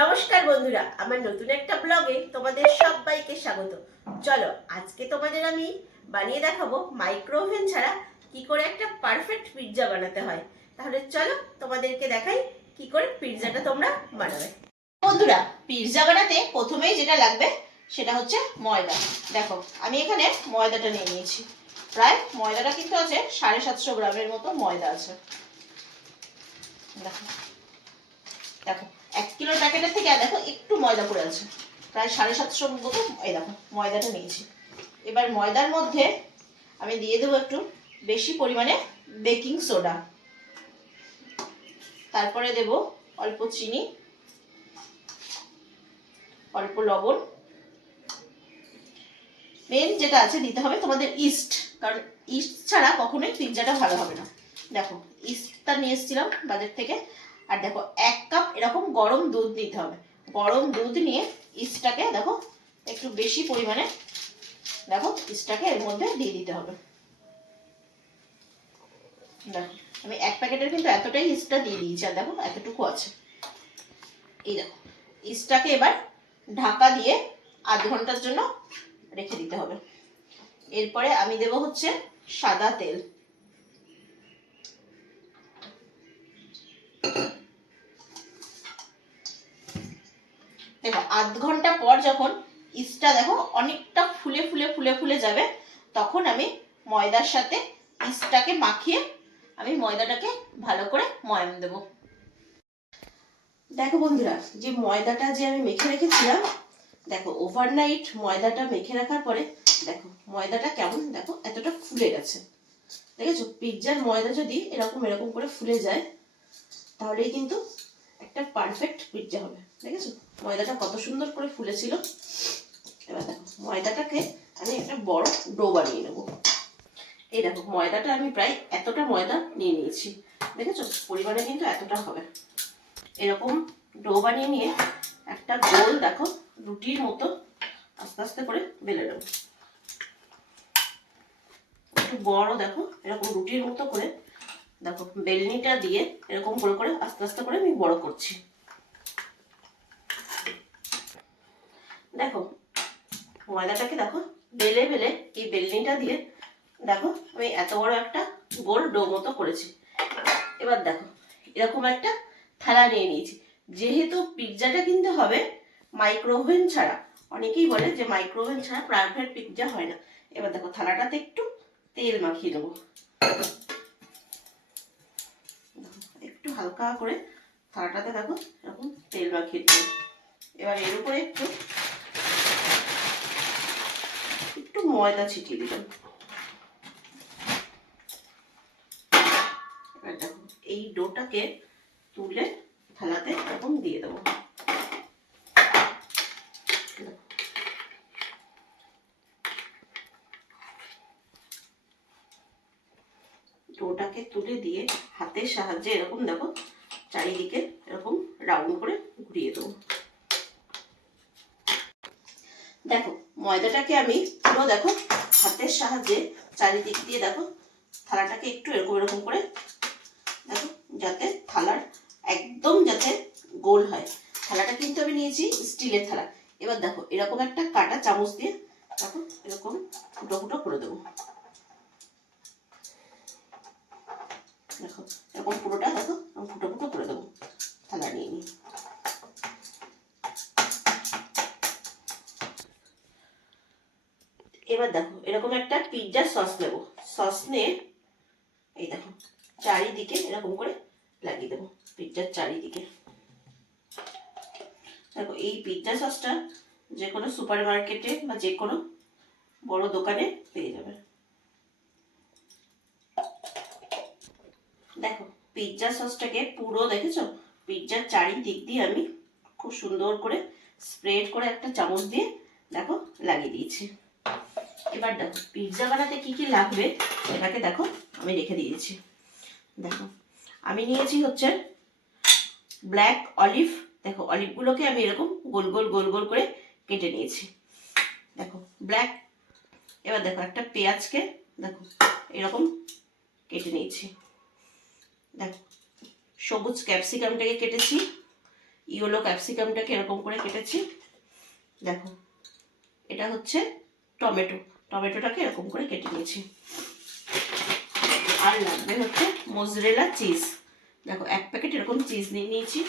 নমস্কার বন্ধুরা, আমার নতুন একটা ব্লগে তোমাদের সবাইকে স্বাগত। চলো আজকে তোমাদের আমি বানিয়ে দেখাবো মাইক্রোওভেন ছাড়া কি করে একটা পারফেক্ট পিৎজা বানাতে হয়। তাহলে চলো তোমাদেরকে দেখাই কি করে পিৎজাটা তোমরা বানাবে। বন্ধুরা, পিৎজা বানাতে প্রথমেই যেটা লাগবে সেটা হচ্ছে ময়দা। দেখো আমি এখানে ময়দাটা নিয়ে নিয়েছি। প্রায় ময়দাটা কিন্তু আছে 750 গ্রামের মতো ময়দা আছে। দেখো দেখো 1 কিলোর প্যাকেটের থেকে দেখো একটু ময়দা পড়ে আছে, প্রায় 750 মতো। এই দেখো ময়দাটা নিয়েছি। এবার ময়দার মধ্যে আমি দিয়ে দেবো একটু বেশি পরিমাণে বেকিং সোডা, তারপরে দেব অল্প চিনি, অল্প লবণ। মেন যেটা আছে দিতে হবে তোমাদের ইস্ট, কারণ ইস্ট ছাড়া কখনোই পিৎজাটা ভালো হবে না। দেখো ইস্টটা নিয়ে এসেছিলাম বাজার থেকে। আর দেখো 1 কাপ এরকম গরম দুধ নিতে হবে। গরম দুধ নিয়ে ইস্টটাকে দেখো একটু বেশি পরিমাণে দেখো ইস্টটাকে এর মধ্যে দিয়ে দিতে হবে। দেখো আমি 1 প্যাকেটের কিন্তু এতটাই ইস্টটা দিয়ে দিয়েছি, আর দেখো এতটুকু আছে। এই দেখো ইস্টটাকে এবার ঢাকা দিয়ে আধ ঘন্টার জন্য রেখে দিতে হবে। এরপরে আমি দেব হচ্ছে সাদা তেল। দেখো আধ ঘন্টা পর যখন ইস্টটা দেখো অনেকটা ফুলে ফুলে ফুলে ফুলে যাবে, তখন আমি ময়দার সাথে ইস্টটাকে মাখিয়ে আমি ময়দাটাকে ভালো করে ময়াম দেব। দেখো বন্ধুরা, যে ময়দাটা যে আমি মেখে রেখেছিলাম, দেখো ওভারনাইট ময়দাটা মেখে রাখার পরে দেখো ময়দাটা কেমন দেখো এতটা ফুলে গেছে। দেখেছো পিৎজার ময়দা যদি এরকম এরকম করে ফুলে যায় তাহলেই কিন্তু একটা পারফেক্ট পিৎজা হবে। দেখেছো ময়দাটা কত সুন্দর করে ফুলেছিল। এবার দেখো ময়দাটাকে আমি একটা বড় ডো বানিয়ে নেব। এই দেখো ময়দাটা আমি প্রায় এতটা ময়দা নিয়ে নিয়েছি। দেখেছো পরিমাণে কিন্তু এতটা হবে। এরকম ডো বানিয়ে নিয়ে একটা গোল দেখো রুটির মতো আস্তে আস্তে করে বেলে নেব। একটু বড় দেখো এরকম রুটির মতো করে দেখো বেলনিটা দিয়ে এরকম করে করে আস্তে আস্তে করে আমি বড় করছি। দেখো ময়দাটাকে দেখো বেলে বেলে এই বেলনিটা দিয়ে দেখো আমি এত বড় একটা গোল ডো মতো করেছি। এবার দেখো এরকম একটা থালা নিয়ে নিয়েছি। যেহেতু পিৎজাটা কিন্তু হবে মাইক্রোওভেন ছাড়া, অনেকেই বলে যে মাইক্রোওভেন ছাড়া পারফেক্ট পিৎজা হয় না। এবার দেখো থালাটাতে একটু তেল মাখিয়ে নেবো, একটু হালকা করে থালাটাতে দেখো এরকম তেল মাখিয়ে দেবো। এবার এর উপরে একটু একটু ময়দা ছিটিয়ে দিলাম। এবার দেখো এই ডোটাকে তুলে থালাতে এরকম দিয়ে দেবো। ডোটাকে তুলে দিয়ে হাতের সাহায্যে এরকম দেখো চারিদিকে এরকম রাউন্ড করে ঘুরিয়ে দেবো। দেখো ময়দাটাকে আমি পুরো দেখো হাতের সাহায্যে চারিদিক দিয়ে দেখো থালাটাকে একটু এরকম এরকম করে দেখো যাতে থালার একদম যাতে গোল হয়। থালাটা কিন্তু আমি নিয়েছি স্টিলের থালা। এবার দেখো এরকম একটা কাটা চামচ দিয়ে দেখো এরকম ফুটো ফুটো করে দেবো। দেখো এরকম পুরোটা দেখো ফুটো ফুটো করে দেবো। থালা নিয়ে নিই। এবার দেখো এরকম একটা পিৎজা সস নেবো। সস নিয়ে এই দেখো চারিদিকে এরকম করে লাগিয়ে দেবো পিৎজার চারিদিকে। দেখো এই পিৎজা সসটা যে কোনো সুপার মার্কেটে বা যে কোনো বড় দোকানে পেয়ে যাবে। দেখো পিৎজা সসটাকে পুরো দেখেছো পিৎজার চারিদিক দিয়ে আমি খুব সুন্দর করে স্প্রেড করে একটা চামচ দিয়ে দেখো লাগিয়ে দিয়েছি। এবার দেখো পিৎজা বানাতে কি কি লাগবে এটাকে দেখো আমি রেখে দিয়েছি। দেখো আমি নিয়েছি হচ্ছে ব্ল্যাক অলিভ। দেখো অলিভগুলোকে আমি এরকম গোল গোল গোল গোল করে কেটে নিয়েছি। দেখো ব্ল্যাক। এবার দেখো একটা পেঁয়াজকে দেখো এরকম কেটে নিয়েছি। দেখো সবুজ ক্যাপসিকামটাকে কেটেছি। ইয়েলো ক্যাপসিকামটাকে এরকম করে কেটেছি। দেখো এটা হচ্ছে টমেটো, টমেটোটাকে এরকম করে কেটে নিয়েছি। আর লাগবে হচ্ছে মোজরেলা চিজ। দেখো 1 প্যাকেট এরকম চিজ নিয়ে নিয়েছি,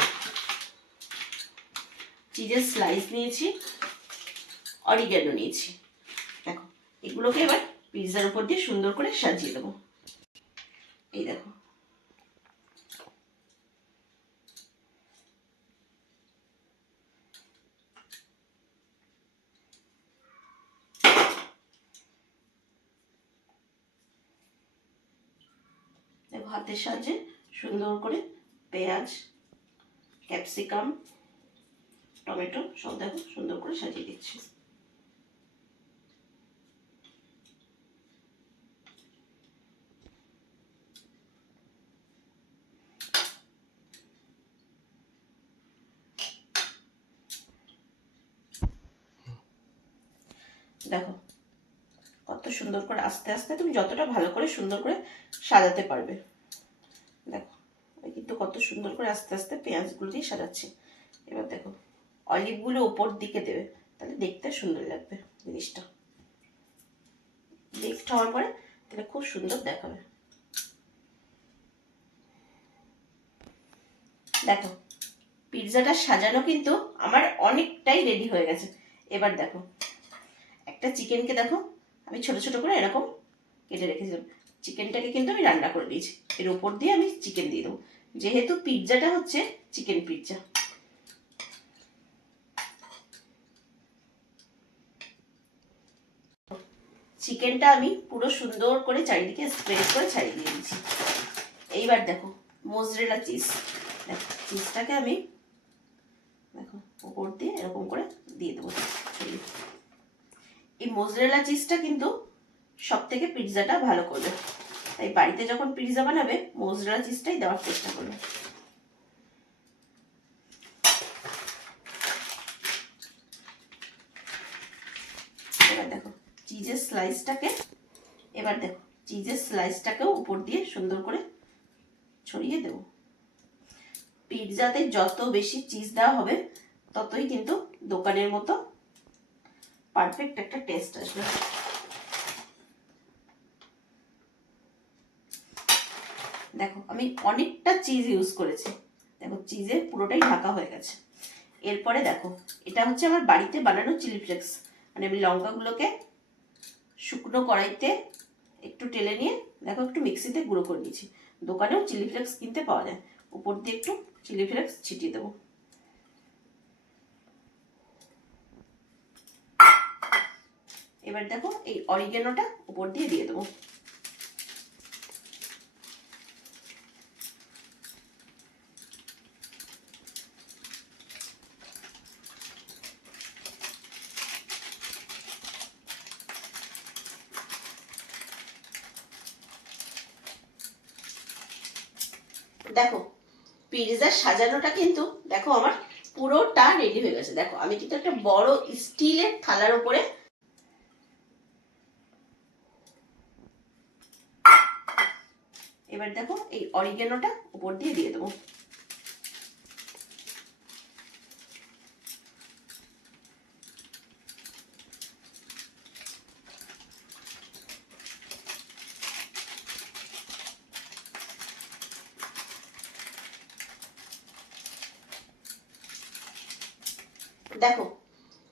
চিজের স্লাইস নিয়েছি, অরিগ্যানো নিয়েছি। দেখো এগুলোকে এবার পিৎজার উপর দিয়ে সুন্দর করে সাজিয়ে দেবো। এই দেখো হাতের সাহায্যে সুন্দর করে পেঁয়াজ, ক্যাপসিকাম, টমেটো সব দেখো সুন্দর করে সাজিয়ে দিচ্ছি। দেখো কত সুন্দর করে আস্তে আস্তে তুমি যতটা ভালো করে সুন্দর করে সাজাতে পারবে। দেখো কিন্তু কত সুন্দর করে আস্তে আস্তে পেঁয়াজগুলো দিয়ে সাজাচ্ছি। এবার দেখো অলিভগুলো উপর দিকে দেবে, তাহলে দেখতে সুন্দর লাগবে জিনিসটা। বেকড হওয়ার পরে তাহলে খুব সুন্দর দেখাবে। দেখো পিৎজাটা সাজানো কিন্তু আমার অনেকটাই রেডি হয়ে গেছে। এবার দেখো একটা চিকেনকে দেখো আমি ছোট ছোট করে এরকম কেটে রেখেছিলাম। চিকেনটাকে কিন্তু আমি রান্না করে দিয়েছি, এর উপর দিয়ে আমি চিকেন দিয়ে দেবো, যেহেতু পিৎজাটা হচ্ছে চিকেন পিৎজা। চিকেনটা আমি পুরো সুন্দর করে চারিদিকে স্প্রেড করে ছাড়িয়ে দিয়ে দিয়েছি। এইবার দেখো মোজরেলা চিজ, দেখো চিজটাকে আমি দেখো উপর দিয়ে এরকম করে দিয়ে দেবো। এই মোজরেলা চিজটা কিন্তু সব থেকে পিৎজাটা ভালো করবে, তাই বাড়িতে যখন পিৎজা বানাবে মোজরেলা চিজটাই দেওয়ার চেষ্টা করবে। এবার দেখো চিজের স্লাইসটাকেও উপর দিয়ে সুন্দর করে ছড়িয়ে দেবো। পিৎজাতে যত বেশি চিজ দেওয়া হবে ততই কিন্তু দোকানের মতো পারফেক্ট একটা টেস্ট আসবে। দেখো আমি অনেকটা চিজ ইউজ করেছি, দেখো চিজে পুরোটাই ঢাকা হয়ে গেছে। এরপরে দেখো এটা হচ্ছে আমার বাড়িতে বানানো চিলি ফ্লেক্স, মানে আমি লঙ্কাগুলোকে শুকনো কড়াইতে একটু টেলে নিয়ে দেখো একটু মিক্সিতে গুঁড়ো করে নিয়েছি। দোকানেও চিলি ফ্লেক্স কিনতে পাওয়া যায়। উপর দিয়ে একটু চিলি ফ্লেক্স ছিটিয়ে দেবো। এবার দেখো এই অরিগ্যানোটা উপর দিয়ে দিয়ে দেবো। দেখো পিৎজার সাজানোটা কিন্তু দেখো আমার পুরোটা রেডি হয়ে গেছে। দেখো আমি কিন্তু একটা বড় স্টিলের থালার উপরে এবার দেখো এই অরিগ্যানোটা উপর দিয়ে দিয়ে দেবো। দেখো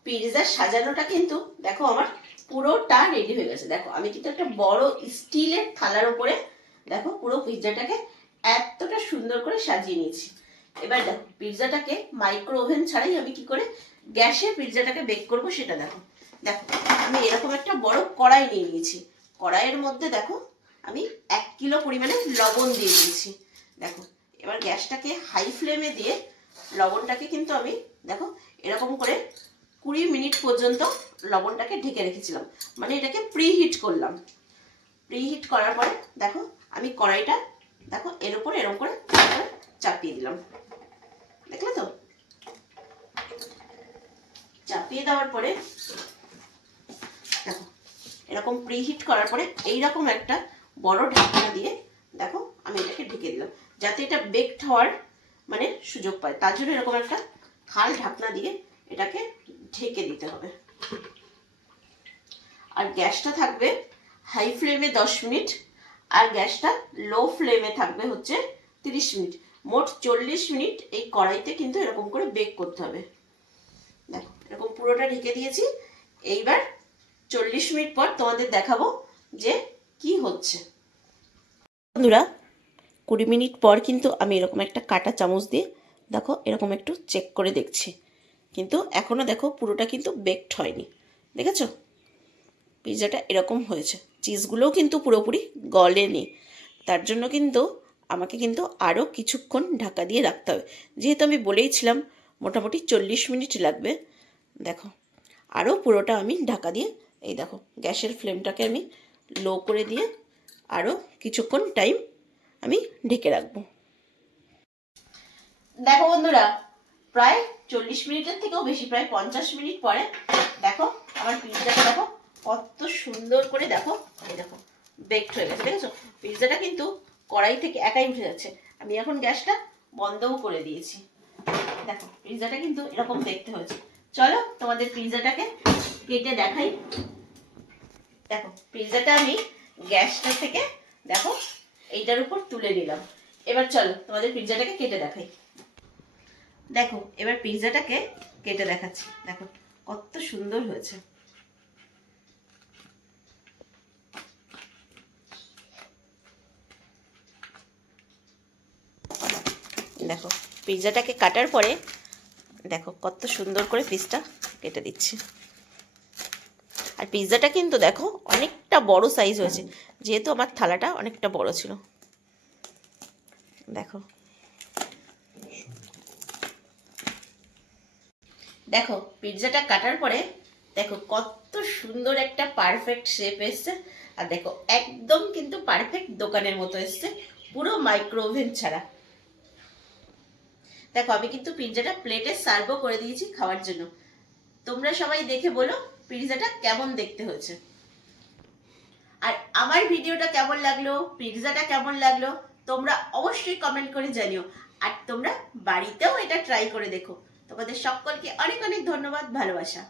পিৎজার সাজানোটা কিন্তু দেখো আমার পুরোটা রেডি হয়ে গেছে। দেখো আমি কিন্তু একটা বড় স্টিলের থালার উপরে দেখো পুরো পিৎজাটাকে এতটা সুন্দর করে সাজিয়ে নিয়েছি। এবার দেখো পিৎজাটাকে মাইক্রো ওভেন ছাড়াই আমি কি করে গ্যাসে পিৎজাটাকে বেক করব সেটা দেখো। দেখো আমি এরকম একটা বড় কড়াই নিয়ে নিয়েছি, কড়াইয়ের মধ্যে দেখো আমি 1 কিলো পরিমাণে লবণ দিয়ে দিয়েছি। দেখো এবার গ্যাসটাকে হাই ফ্লেমে দিয়ে লবণটাকে কিন্তু আমি দেখো এরকম করে 20 মিনিট পর্যন্ত লবণটাকে ঢেকে রেখেছিলাম, মানে এটাকে প্রিহিট করলাম। প্রিহিট করার পরে দেখো আমি কড়াইটা দেখো এর উপর এরকম করে চাপিয়ে দিলাম। দেখলে তো? চাপিয়ে দেওয়ার পরে দেখো এরকম প্রিহিট করার পরে এইরকম একটা বড় ঢাকনা দিয়ে দেখো আমি এটাকে ঢেকে দিলাম, যাতে এটা বেকড হওয়ার মানে সুযোগ পায়। তার জন্য এরকম একটা থাল ঢাকনা দিয়ে এটাকে ঢেকে দিতে হবে। আর গ্যাসটা থাকবে হাই ফ্লেমে 10 মিনিট, আর গ্যাসটা লো ফ্লেমে থাকবে হচ্ছে 30 মিনিট। মোট 40 মিনিট এই কড়াইতে কিন্তু এরকম করে বেক করতে হবে। দেখো এরকম পুরোটা ঢেকে দিয়েছি। এইবার 40 মিনিট পর তোমাদের দেখাবো যে কি হচ্ছে। বন্ধুরা 20 মিনিট পর কিন্তু আমি এরকম একটা কাঁটা চামচ দিয়ে দেখো এরকম একটু চেক করে দেখছি, কিন্তু এখনও দেখো পুরোটা কিন্তু বেকড হয়নি। দেখেছো পিৎজাটা এরকম হয়েছে, চিজগুলোও কিন্তু পুরোপুরি গলেনি। তার জন্য কিন্তু আমাকে কিন্তু আরও কিছুক্ষণ ঢাকা দিয়ে রাখতে হবে, যেহেতু আমি বলেইছিলাম মোটামুটি 40 মিনিট লাগবে। দেখো আরও পুরোটা আমি ঢাকা দিয়ে, এই দেখো গ্যাসের ফ্লেমটাকে আমি লো করে দিয়ে আরও কিছুক্ষণ টাইম আমি ঢেকে রাখবো। দেখো বন্ধুরা প্রায় 40 মিনিটের থেকেও বেশি, প্রায় 50 মিনিট পরে দেখো আমার পিৎজাটা দেখো কত সুন্দর করে দেখো, এই দেখো বেকড হয়ে গেছে। দেখেছো পিৎজাটা কিন্তু কড়াই থেকে একাই উঠে যাচ্ছে। আমি এখন গ্যাসটা বন্ধও করে দিয়েছি। দেখো পিৎজাটা কিন্তু এরকম দেখতে হয়েছে। চলো তোমাদের পিৎজাটাকে কেটে দেখাই। দেখো পিৎজাটা আমি গ্যাসটা থেকে দেখো এইটার উপর তুলে নিলাম। এবার চলো তোমাদের পিৎজাটাকে কেটে দেখাই। দেখো এবার পিৎজাটাকে কেটে দেখাচ্ছি। দেখো কত সুন্দর হয়েছে। দেখো পিৎজাটাকে কাটার পরে দেখো কত সুন্দর করে পিসটা কেটে দিচ্ছি। আর পিৎজাটা কিন্তু দেখো অনেকটা বড় সাইজ হয়েছে, যেহেতু আমার থালাটা অনেকটা বড় ছিল। দেখো দেখো পিৎজাটা কাটার পরে দেখো কত সুন্দর একটা পারফেক্ট শেপ এসছে। আর দেখো একদম কিন্তু পারফেক্ট দোকানের মতো এসছে, পুরো মাইক্রো ওভেন ছাড়া। দেখো আমি কিন্তু পিৎজাটা প্লেটে সার্ভও করে দিয়েছি খাওয়ার জন্য। তোমরা সবাই দেখে বলো পিৎজাটা কেমন দেখতে হয়েছে, আর আমার ভিডিওটা কেমন লাগলো, পিৎজাটা কেমন লাগলো তোমরা অবশ্যই কমেন্ট করে জানিও। আর তোমরা বাড়িতেও এটা ট্রাই করে দেখো। তোমাদের সকলকে অনেক অনেক ধন্যবাদ, ভালোবাসা।